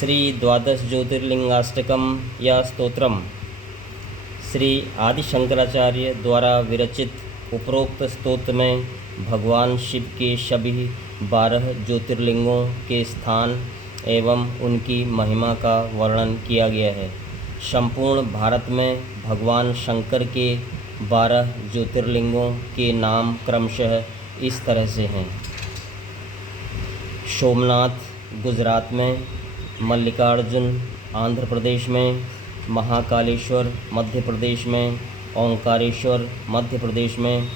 श्री द्वादश ज्योतिर्लिंगाष्टकम या स्तोत्रम श्री आदि शंकराचार्य द्वारा विरचित उपरोक्त स्तोत्र में भगवान शिव के सभी 12 ज्योतिर्लिंगों के स्थान एवं उनकी महिमा का वर्णन किया गया है। संपूर्ण भारत में भगवान शंकर के 12 ज्योतिर्लिंगों के नाम क्रमशः इस तरह से हैं। सोमनाथ गुजरात में, मल्लिकार्जुन आंध्र प्रदेश में, महाकालेश्वर मध्य प्रदेश में, ओंकारेश्वर मध्य प्रदेश में,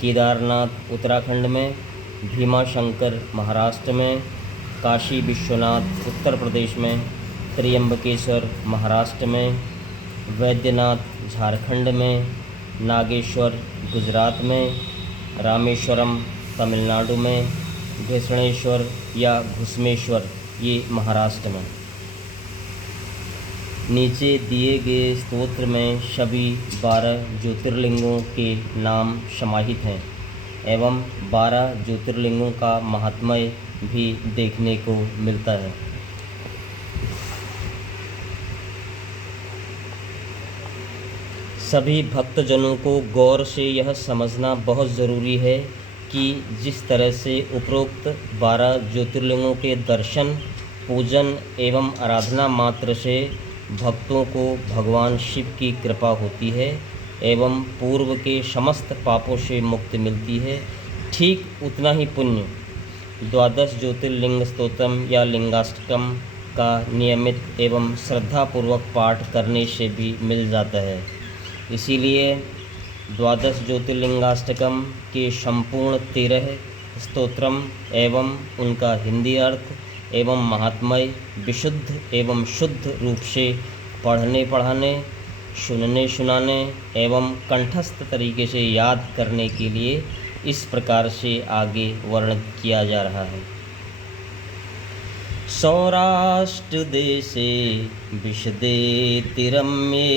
केदारनाथ उत्तराखंड में, भीमाशंकर महाराष्ट्र में, काशी विश्वनाथ उत्तर प्रदेश में, त्र्यंबकेश्वर महाराष्ट्र में, वैद्यनाथ झारखंड में, नागेश्वर गुजरात में, रामेश्वरम तमिलनाडु में, घृष्णेश्वर या घुस्मेश्वर ये महाराष्ट्र में। नीचे दिए गए स्तोत्र में सभी 12 ज्योतिर्लिंगों के नाम समाहित हैं एवं 12 ज्योतिर्लिंगों का महात्म्य भी देखने को मिलता है। सभी भक्तजनों को गौर से यह समझना बहुत ज़रूरी है कि जिस तरह से उपरोक्त 12 ज्योतिर्लिंगों के दर्शन, पूजन एवं आराधना मात्र से भक्तों को भगवान शिव की कृपा होती है एवं पूर्व के समस्त पापों से मुक्ति मिलती है, ठीक उतना ही पुण्य द्वादश ज्योतिर्लिंग स्तोत्रम या लिंगाष्टकम का नियमित एवं श्रद्धापूर्वक पाठ करने से भी मिल जाता है। इसीलिए द्वादश ज्योतिर्लिंगाष्टकम के संपूर्ण 13 स्तोत्रम एवं उनका हिंदी अर्थ एवं महात्म्य विशुद्ध एवं शुद्ध रूप से पढ़ने पढ़ाने, सुनने सुनाने एवं कंठस्थ तरीके से याद करने के लिए इस प्रकार से आगे वर्णित किया जा रहा है। सौराष्ट्र देशे विशदेतिरम्ये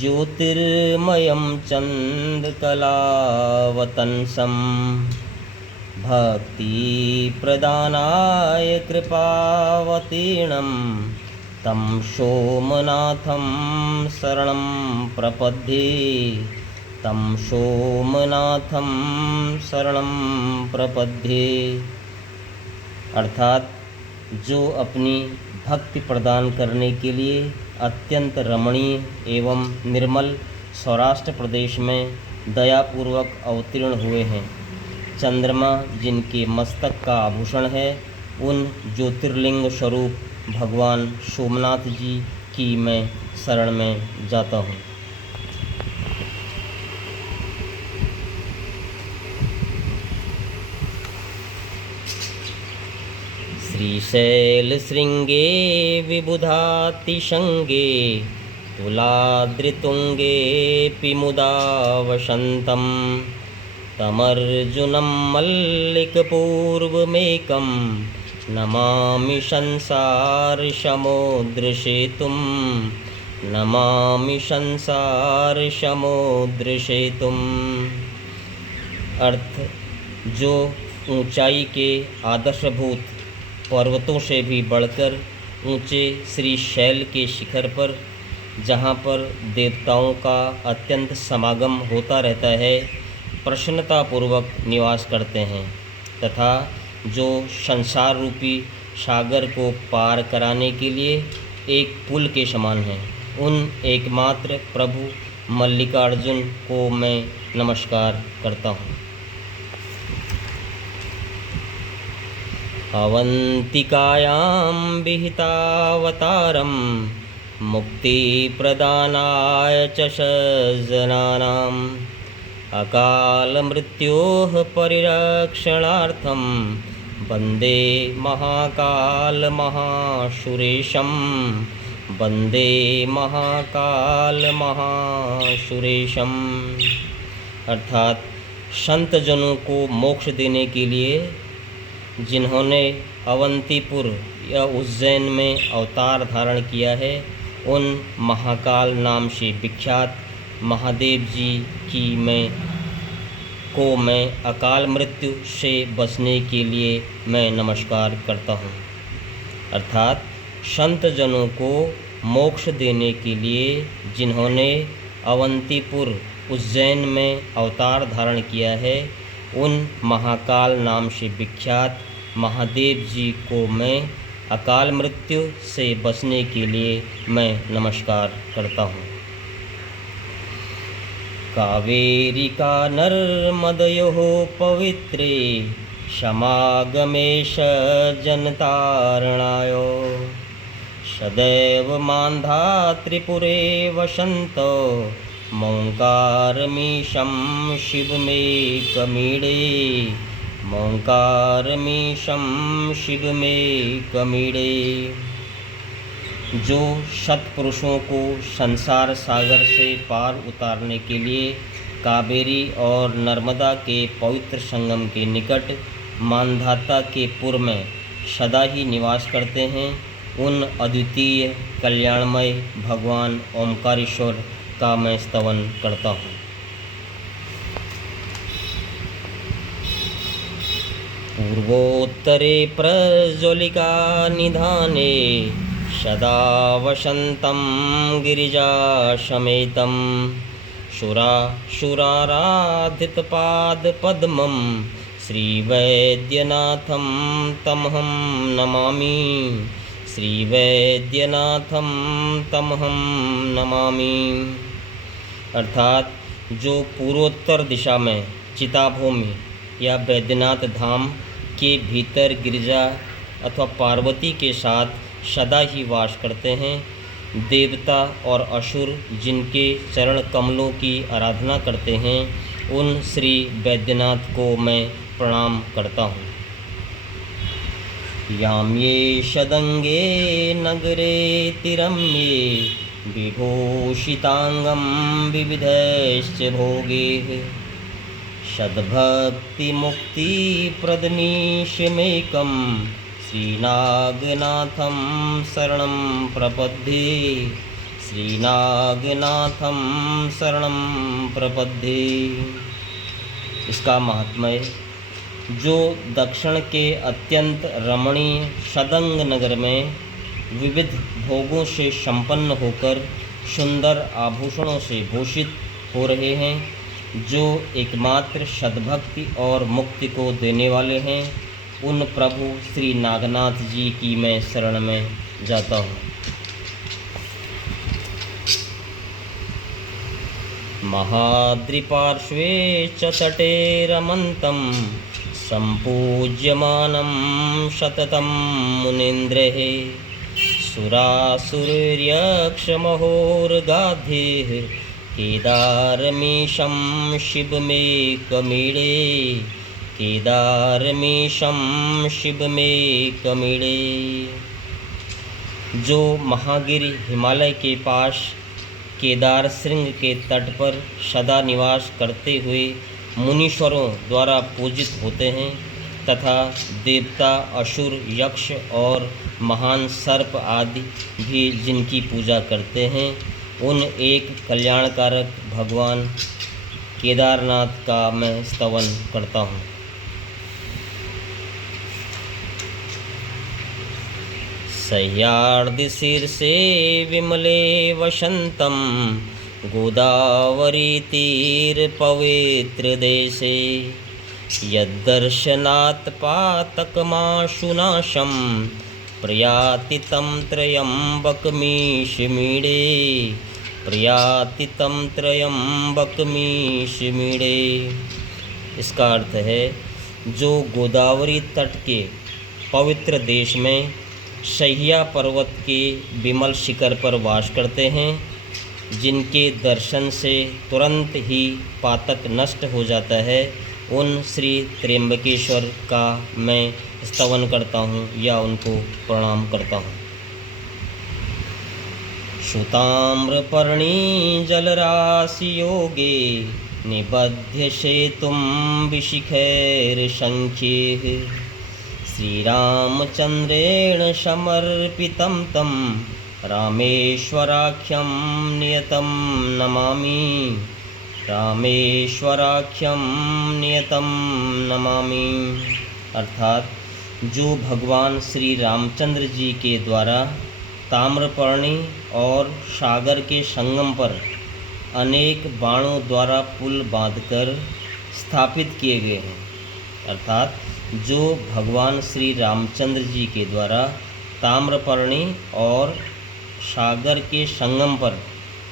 ज्योतिर्मयं चंद्रकलावतंसं भक्ति प्रदानाय कृपावतीर्णं तं सोमनाथं शरणं प्रपद्ये, तं सोमनाथं शरणं प्रपद्ये। अर्थात जो अपनी भक्ति प्रदान करने के लिए अत्यंत रमणीय एवं निर्मल सौराष्ट्र प्रदेश में दयापूर्वक अवतीर्ण हुए हैं, चंद्रमा जिनके मस्तक का आभूषण है, उन ज्योतिर्लिंग स्वरूप भगवान सोमनाथ जी की मैं शरण में जाता हूँ। श्रीशैलशृंगे विबुधातिशंगे तुलाद्रितुंगे मुदा वसंतं तमर्जुनं मल्लिकपूर्वमेकं नमामि संसारसमुद्रसेतुं, नमामि संसारसमुद्रसेतुम्। अर्थ, जो ऊंचाई के आदर्शभूत पर्वतों से भी बढ़कर ऊंचे श्री शैल के शिखर पर, जहाँ पर देवताओं का अत्यंत समागम होता रहता है, प्रसन्नतापूर्वक निवास करते हैं तथा जो संसार रूपी सागर को पार कराने के लिए एक पुल के समान हैं, उन एकमात्र प्रभु मल्लिकार्जुन को मैं नमस्कार करता हूँ। अवंतिकायां विहितावतारं मुक्तिप्रदानाय च सज्जनानां अकालमृत्योः परिरक्षणार्थं वन्दे महाकालमहासुरेशं, वन्दे महाकालमहासुरेशं। अर्थात संत जनों को मोक्ष देने के लिए जिन्होंने अवंतीपुर या उज्जैन में अवतार धारण किया है, उन महाकाल नाम से विख्यात महादेव जी की मैं अकाल मृत्यु से बचने के लिए मैं नमस्कार करता हूँ। अर्थात संत जनों को मोक्ष देने के लिए जिन्होंने अवंतीपुर उज्जैन में अवतार धारण किया है, उन महाकाल नाम से विख्यात महादेव जी को मैं अकाल मृत्यु से बचने के लिए मैं नमस्कार करता हूँ। कावेरिका नर्मदयोः पवित्रे समागमेश जनतारणाय सदैव मान्धा त्रिपुरे वसन्तो मौङ्कारमीशं शिवमेकमीडे मौङ्कारमीशं शिवमेकमीडे। जो सत्पुरुषों को संसार सागर से पार उतारने के लिए कावेरी और नर्मदा के पवित्र संगम के निकट मानधाता के पुर में सदा ही निवास करते हैं, उन अद्वितीय कल्याणमय भगवान ओमकारेश्वर का मैं स्तवन करता हूँ। पूर्वोत्तरे प्रज्वलिका निधाने सदा वसन्तं गिरिजासमेतं शुराराधितपादपद्मं श्रीवैद्यनाथं तमहं नमामि श्रीवैद्यनाथं तमहं नमामि। अर्थात जो पूर्वोत्तर दिशा में चिताभूमि या वैद्यनाथ धाम के भीतर गिरिजा अथवा पार्वती के साथ सदा ही वास करते हैं, देवता और असुर जिनके चरण कमलों की आराधना करते हैं, उन श्री वैद्यनाथ को मैं प्रणाम करता हूँ। याम्ये शदंगे नगरे तिरम्ये विभूषितांगं विविधैश्च भोगैः सद्भक्तिमुक्तिप्रदनीशमेकं श्रीनागनाथं शरणं प्रपद्ये श्रीनागनाथं शरणं प्रपद्ये। इसका महात्म्य जो दक्षिण के अत्यंत रमणीय शदंग नगर में विविध भोगों से संपन्न होकर सुंदर आभूषणों से भूषित हो रहे हैं, जो एकमात्र सद्भक्ति और मुक्ति को देने वाले हैं, उन प्रभु श्री नागनाथ जी की मैं शरण में जाता हूँ। महाद्रिपार्श्वे च तटे रमन्तं सम्पूज्यमानं सततं मुनीन्द्रैः सुरासुरयक्षमहोर्गाधेः केदारमीशं शिवमेकमीडे केदारमीशं शिवमेकमीडे। जो महागिरि हिमालय के पास केदार श्रृंग के तट पर सदा निवास करते हुए मुनीश्वरों द्वारा पूजित होते हैं तथा देवता असुर यक्ष और महान सर्प आदि भी जिनकी पूजा करते हैं, उन एक कल्याणकारक भगवान केदारनाथ का मैं स्तवन करता हूँ। सह्यार्धिशीर्षे विमले वसन्तं गोदावरीतीरपवित्रदेशे यद्दर्शनात् पातकमाशुनाशं प्रयाति तं त्र्यम्बकमीशमीडे प्रयाति तं त्र्यम्बकमीशमीडे। इसका अर्थ है जो गोदावरी तट के पवित्र देश में सह्या पर्वत के विमल शिखर पर वास करते हैं, जिनके दर्शन से तुरंत ही पातक नष्ट हो जाता है, उन श्री त्र्यंबकेश्वर का मैं स्तवन करता हूँ या उनको प्रणाम करता हूँ। शुताम्रपर्णी जलराशि योगे निबध्य सेतुं विशिखैर्शङ्ख्यैः श्रीरामचन्द्रेण समर्पितं तं रामेश्वराख्यं नियतं नमामि रामेश्वराख्यं नियतं नमामि। अर्थात जो भगवान श्री रामचंद्र जी के द्वारा ताम्रपर्णी और सागर के संगम पर अनेक बाणों द्वारा पुल बांधकर स्थापित किए गए हैं। अर्थात जो भगवान श्री रामचंद्र जी के द्वारा ताम्रपर्णी और सागर के संगम पर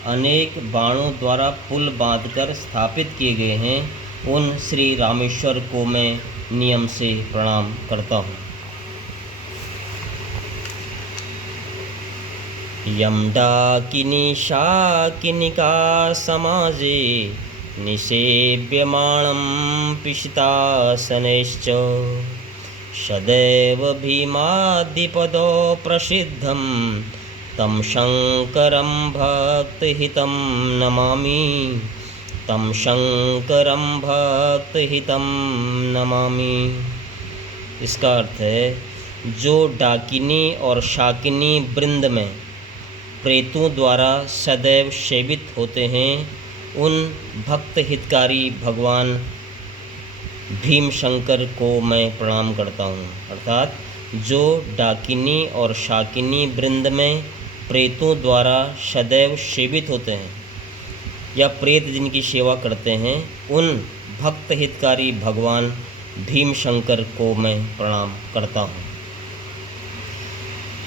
अनेक बाणों द्वारा पुल बांधकर स्थापित किए गए हैं, उन श्री रामेश्वर को मैं नियम से प्रणाम करता हूँ। यम डाकिनी शाकिनिका समाजे निषेव्यमाणं पिशितासनैश्च सदैव भीमादिपदो प्रसिद्धं तं शङ्करं भक्तहितं नमामि, तं शङ्करं भक्तहितं नमामि। इसका अर्थ है, जो डाकिनी और शाकिनी वृंद में प्रेतों द्वारा सदैव सेवित होते हैं, उन भक्त हितकारी भगवान भीम शंकर को मैं प्रणाम करता हूँ। अर्थात जो डाकिनी और शाकिनी वृंद में प्रेतों द्वारा सदैव सेवित होते हैं या प्रेत जिनकी सेवा करते हैं, उन भक्त हितकारी भगवान भीम शंकर को मैं प्रणाम करता हूँ।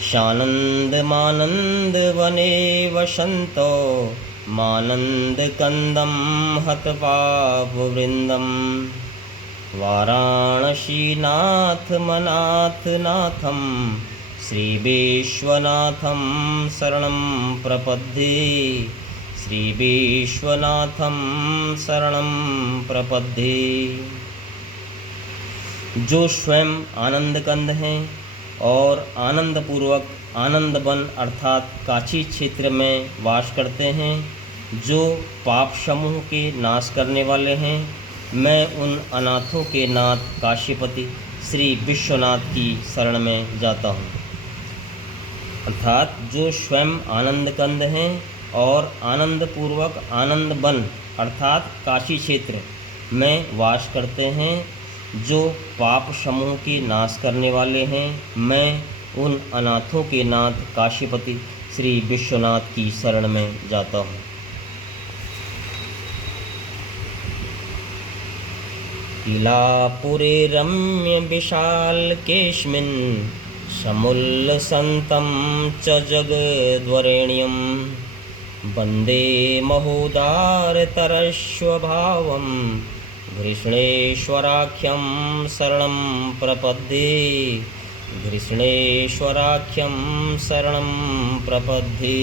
शानंद मानंद वने वसंतो मानंद कंदम हतपाप वृंदम वाराणसी नाथ मनाथ नाथम श्री विश्वनाथम शरणं प्रपद्ये, श्री विश्वनाथम शरणं प्रपद्ये। जो स्वयं आनंद कंद हैं और आनंदपूर्वक आनंदवन अर्थात काशी क्षेत्र में वास करते हैं, जो पाप समूह के नाश करने वाले हैं, मैं उन अनाथों के नाथ काशीपति श्री विश्वनाथ की शरण में जाता हूँ। अर्थात जो स्वयं आनंद कंद हैं और आनंदपूर्वक आनंदवन अर्थात काशी क्षेत्र में वास करते हैं, जो पाप समूह के नाश करने वाले हैं, मैं उन अनाथों के नाथ काशीपति श्री विश्वनाथ की शरण में जाता हूँ। किलापुरे रम्य विशाल केस्मिन् समुल्लसन्तं च जगद्वरेण्यं वन्दे महोदारतरस्वभावं घृष्णेश्वराख्यं शरणं प्रपद्ये, घृष्णेश्वराख्यं शरणं प्रपद्ये।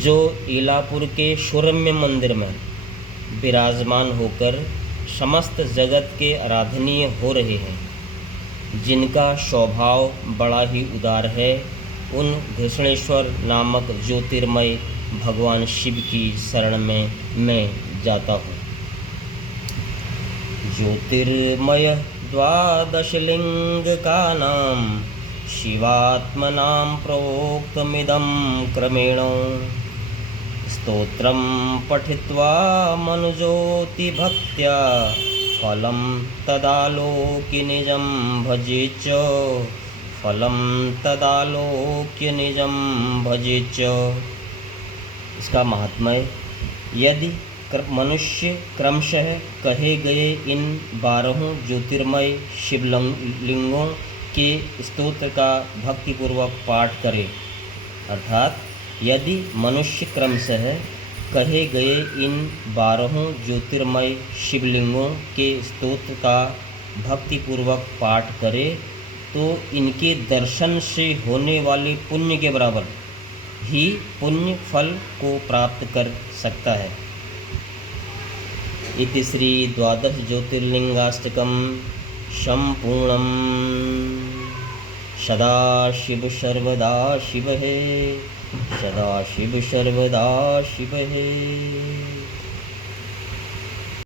जो इलापुर के सुरम्य मंदिर में विराजमान होकर समस्त जगत के आराधनीय हो रहे हैं, जिनका स्वभाव बड़ा ही उदार है, उन घृष्णेश्वर नामक ज्योतिर्मय भगवान शिव की शरण में मैं जाता हूँ। ज्योतिर्मय द्वादशलिंग का नाम शिवात्मनां प्रोक्तमिदं क्रमेण स्तोत्रं पठित्वा मनुज्योति भक्त्या फलं तदालोक्य निजं भजेच, फलं तदालोक्य निजं भजेच। इसका महात्म्य, यदि मनुष्य क्रमशः कहे गए इन 12 ज्योतिर्मय शिवलिंगों के स्तोत्र का भक्तिपूर्वक पाठ करे, अर्थात यदि मनुष्य क्रमशः कहे गए इन 12 ज्योतिर्मय शिवलिंगों के स्तोत्र का भक्तिपूर्वक पाठ करे, तो इनके दर्शन से होने वाले पुण्य के बराबर ही पुण्य फल को प्राप्त कर सकता है। इति श्री द्वादश ज्योतिर्लिंगाष्टकम संपूर्णम। सदाशिव सर्वदा शिव है, सदाशिव सर्वदा शिव है।